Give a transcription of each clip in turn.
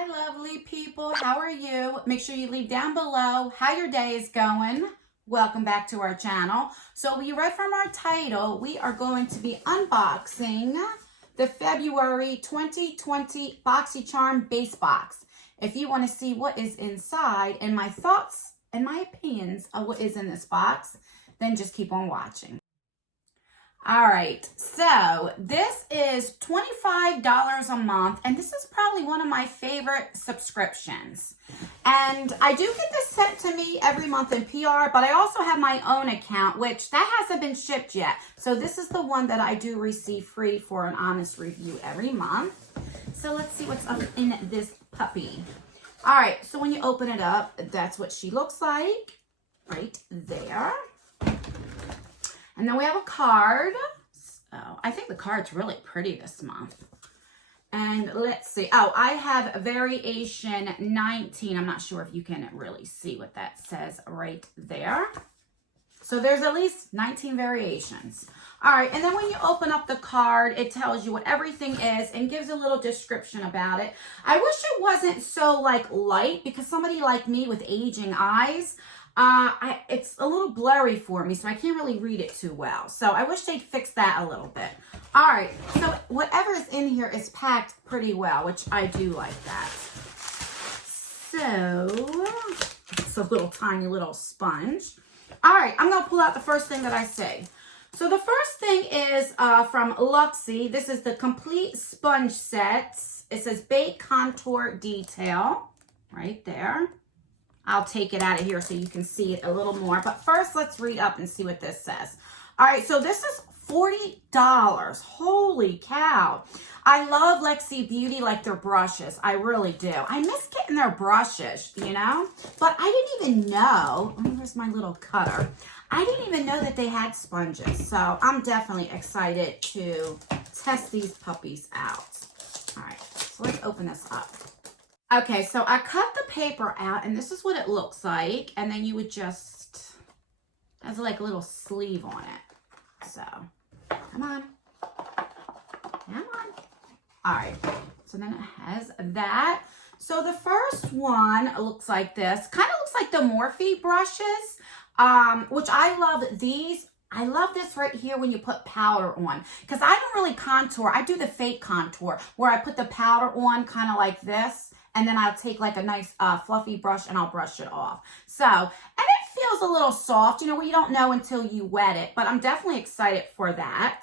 Hi, lovely people. How are you? Make sure you leave down below how your day is going. Welcome back to our channel. So you read from our title, we are going to be unboxing the February 2020 BOXYCHARM base box. If you want to see what is inside and my thoughts and my opinions of what is in this box, then just keep on watching. All right, so this is $25 a month, and this is probably one of my favorite subscriptions. And I do get this sent to me every month in PR, but I also have my own account, which that hasn't been shipped yet. So this is the one that I do receive free for an honest review every month. So let's see what's up in this puppy. All right, so when you open it up, that's what she looks like right there. And then we have a card. So I think the card's really pretty this month. And let's see. Oh, I have variation 19. I'm not sure if you can really see what that says right there. So there's at least 19 variations. All right, and then when you open up the card, it tells you what everything is and gives a little description about it. I wish it wasn't so light, because somebody like me with aging eyes, it's a little blurry for me, so I can't really read it too well. So I wish they'd fix that a little bit. All right, so whatever is in here is packed pretty well, which I do like that. So it's a little tiny little sponge. All right, I'm going to pull out the first thing that I see. So the first thing is from Luxy. This is the complete sponge set. It says Bait Contour Detail right there. I'll take it out of here so you can see it a little more. But first, let's read up and see what this says. All right, so this is $40. Holy cow. I love Luxy Beauty, like their brushes. I really do. I miss getting their brushes, you know? But I didn't even know. Here's my little cutter. I didn't even know that they had sponges. So I'm definitely excited to test these puppies out. All right, so let's open this up. Okay, so I cut the paper out, and this is what it looks like. And then you would just, has like a little sleeve on it. So, come on. Come on. All right, so then it has that. So the first one looks like this. Kind of looks like the Morphe brushes, which I love these. I love this right here when you put powder on, because I don't really contour. I do the fake contour where I put the powder on kind of like this. And then I'll take like a nice fluffy brush and I'll brush it off. So, and it feels a little soft, you know, you don't know until you wet it, but I'm definitely excited for that.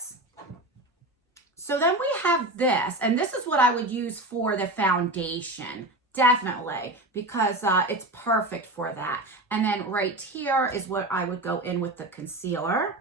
So then we have this, and this is what I would use for the foundation, definitely, because it's perfect for that. And then right here is what I would go in with the concealer.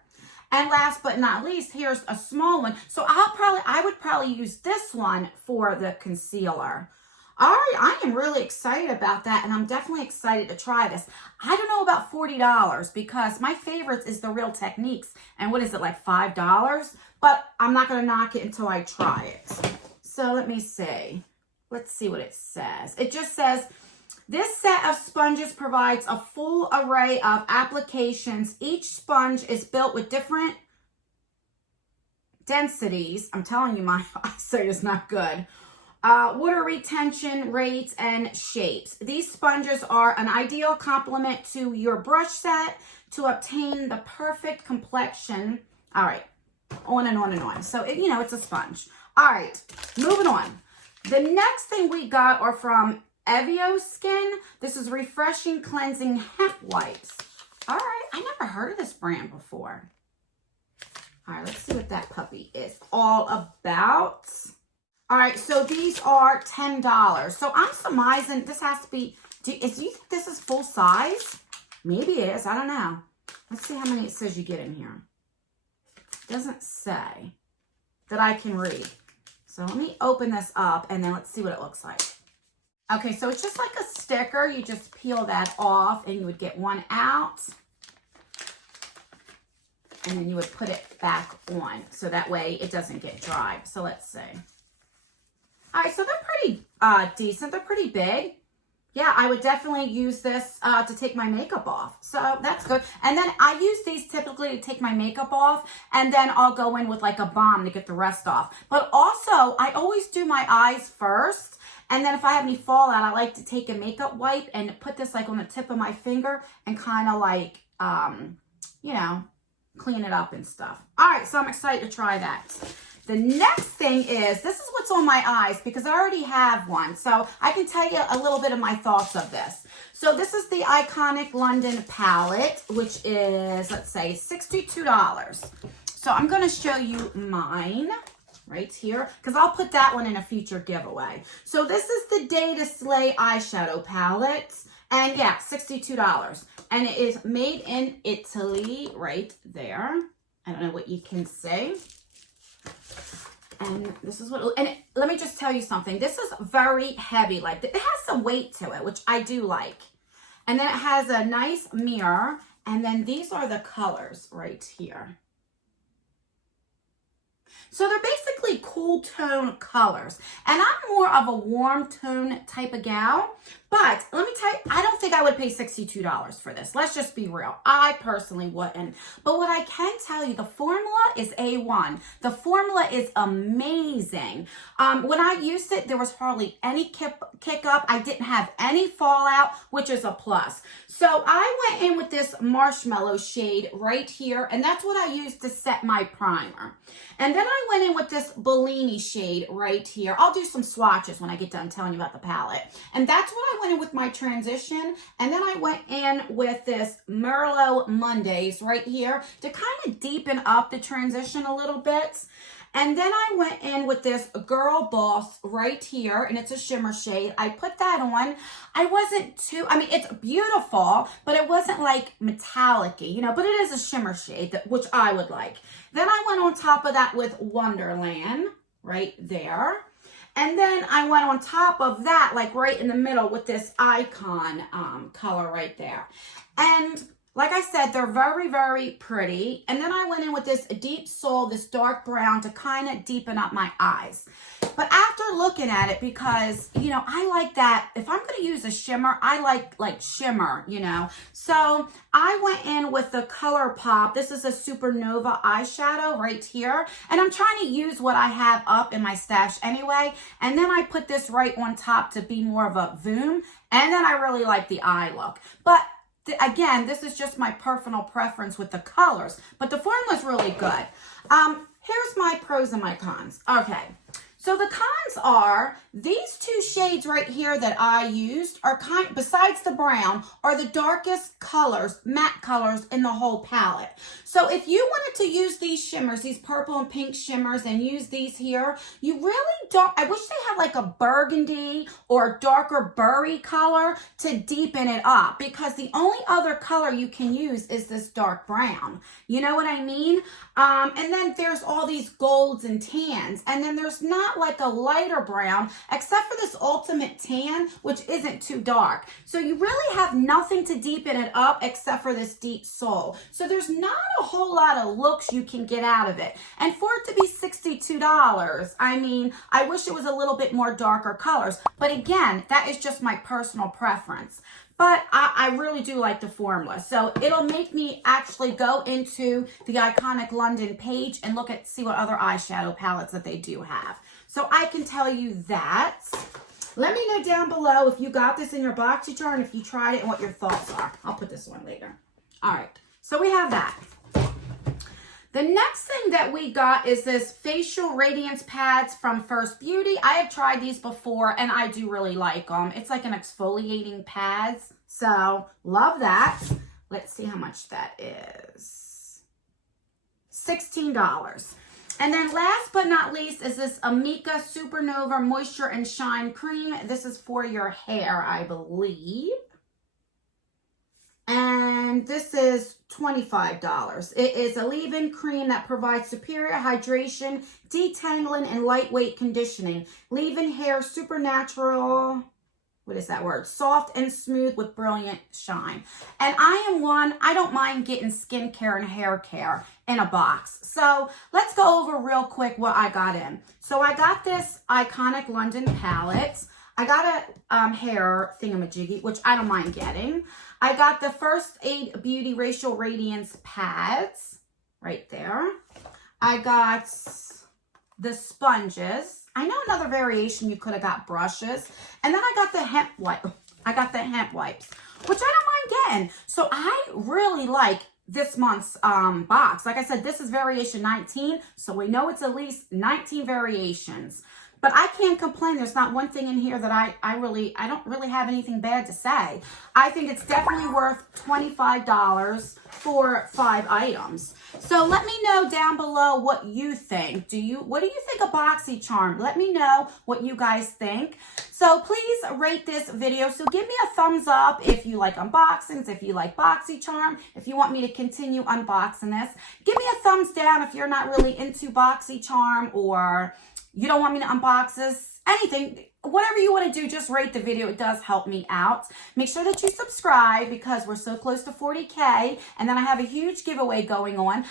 And last but not least, here's a small one. So I would probably use this one for the concealer. All right, I am really excited about that, and I'm definitely excited to try this. I don't know about $40 because my favorites is the Real Techniques, and what is it, like $5? But I'm not going to knock it until I try it. So let me see. Let's see what it says. It just says, this set of sponges provides a full array of applications. Each sponge is built with different densities. I'm telling you, my eyesight is not good. Water retention rates and shapes. These sponges are an ideal complement to your brush set to obtain the perfect complexion. All right, on and on and on. So, you know, it's a sponge. All right, moving on. The next thing we got are from Evio Skin. This is Refreshing Cleansing Hemp Wipes. All right, I never heard of this brand before. All right, let's see what that puppy is all about. All right, so these are $10. So I'm surmising this has to be, do you think this is full size? Maybe it is, I don't know. Let's see how many it says you get in here. It doesn't say that I can read. So let me open this up and then let's see what it looks like. Okay, so it's just like a sticker. You just peel that off and you would get one out. And then you would put it back on so that way it doesn't get dry. So let's see. All right, so they're pretty decent. They're pretty big. Yeah, I would definitely use this to take my makeup off. So that's good. And then I use these typically to take my makeup off, and then I'll go in with like a balm to get the rest off. But also, I always do my eyes first. And then if I have any fallout, I like to take a makeup wipe and put this like on the tip of my finger and kind of like, you know, clean it up and stuff. All right, so I'm excited to try that. The next thing is, this is what's on my eyes because I already have one. So I can tell you a little bit of my thoughts of this. So this is the Iconic London palette, which is, let's say, $62. So I'm going to show you mine right here because I'll put that one in a future giveaway. So this is the Day to Slay eyeshadow palette. And yeah, $62. And it is made in Italy right there. I don't know what you can say. And this is what, let me just tell you something. This is very heavy. Like, it has some weight to it, which I do like. And then it has a nice mirror. And then these are the colors right here. So they're basically cool tone colors. And I'm more of a warm tone type of gal. But let me tell you, I don't think I would pay $62 for this. Let's just be real. I personally wouldn't. But what I can tell you, the formula is A1. The formula is amazing. When I used it, there was hardly any kick up. I didn't have any fallout, which is a plus. So I went in with this marshmallow shade right here. And that's what I used to set my primer. And then I went in with this Bellini shade right here. I'll do some swatches when I get done telling you about the palette. And that's what I went in with my transition. And then I went in with this Merlot Mondays right here to kind of deepen up the transition a little bit. And then I went in with this Girl Boss right here, and it's a shimmer shade. I put that on. I wasn't too, I mean, it's beautiful, but it wasn't like metallic-y, you know, but it is a shimmer shade, which I would like. Then I went on top of that with Wonderland right there. And then I went on top of that, like right in the middle with this Icon color right there. And like I said, they're very, very pretty. And then I went in with this Deep Soul, this dark brown to kind of deepen up my eyes. But after looking at it, because, you know, I like that. If I'm going to use a shimmer, I like shimmer, you know. So I went in with the ColourPop. This is a Supernova eyeshadow right here. And I'm trying to use what I have up in my stash anyway. And then I put this right on top to be more of a voom. And then I really like the eye look. But again, this is just my personal preference with the colors, but the formula is really good. Here's my pros and my cons. Okay, so the cons are these two shades right here that I used are besides the brown, are the darkest colors, matte colors in the whole palette. So if you wanted to use these shimmers, these purple and pink shimmers, and use these here, you really don't, I wish they had like a burgundy or darker berry color to deepen it up, because the only other color you can use is this dark brown. You know what I mean? And then there's all these golds and tans, and then there's not like a lighter brown, except for this ultimate tan, which isn't too dark. So you really have nothing to deepen it up except for this Deep Soul. So there's not a whole lot of looks you can get out of it. And for it to be $62, I mean, I wish it was a little bit more darker colors. But again, that is just my personal preference. But I really do like the formula. So it'll make me actually go into the Iconic London page and see what other eyeshadow palettes that they do have. So I can tell you that. Let me know down below if you got this in your BOXYCHARM, if you tried it, and what your thoughts are. I'll put this one later. All right, so we have that. The next thing that we got is this Facial Radiance Pads from First Beauty. I have tried these before, and I do really like them. It's like an exfoliating pads, so love that. Let's see how much that is. $16. And then last but not least is this Amika Supernova Moisture and Shine Cream. This is for your hair, I believe. And this is $25. It is a leave-in cream that provides superior hydration, detangling, and lightweight conditioning. Leave-in hair, supernatural, what is that word? Soft and smooth with brilliant shine. And I don't mind getting skincare and hair care in a box. So let's go over real quick what I got in. So I got this Iconic London palette. I got a hair thingamajiggy, which I don't mind getting. I got the First Aid Beauty Facial Radiance Pads right there. I got the sponges. I know another variation you could have got brushes. And then I got the hemp wipe. I got the hemp wipes, which I don't mind getting. So I really like this month's box. Like I said, this is variation 19. So we know it's at least 19 variations. But I can't complain. There's not one thing in here that I don't really have anything bad to say. I think it's definitely worth $25 for 5 items. So let me know down below what you think. What do you think of BOXYCHARM? Let me know what you guys think. So please rate this video. So give me a thumbs up if you like unboxings, if you like BOXYCHARM, if you want me to continue unboxing this. Give me a thumbs down if you're not really into BOXYCHARM, or you don't want me to unbox this, anything, whatever you want to do, just rate the video. It does help me out. Make sure that you subscribe because we're so close to 40K. And then I have a huge giveaway going on.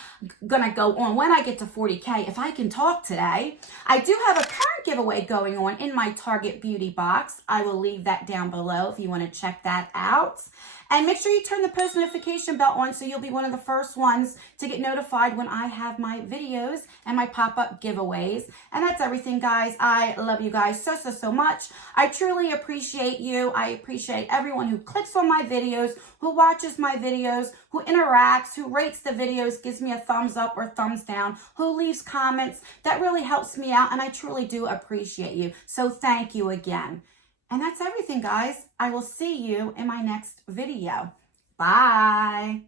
Gonna go on when I get to 40K, if I can talk today. I do have a current giveaway going on in my Target Beauty box. I will leave that down below if you want to check that out. And make sure you turn the post notification bell on so you'll be one of the first ones to get notified when I have my videos and my pop-up giveaways. And that's everything, guys. I love you guys so much. I truly appreciate you. I appreciate everyone who clicks on my videos, who watches my videos, who interacts, who rates the videos, gives me a thumbs up or thumbs down, who leaves comments. That really helps me out, and I truly do appreciate you. So thank you again. And that's everything, guys. I will see you in my next video. Bye.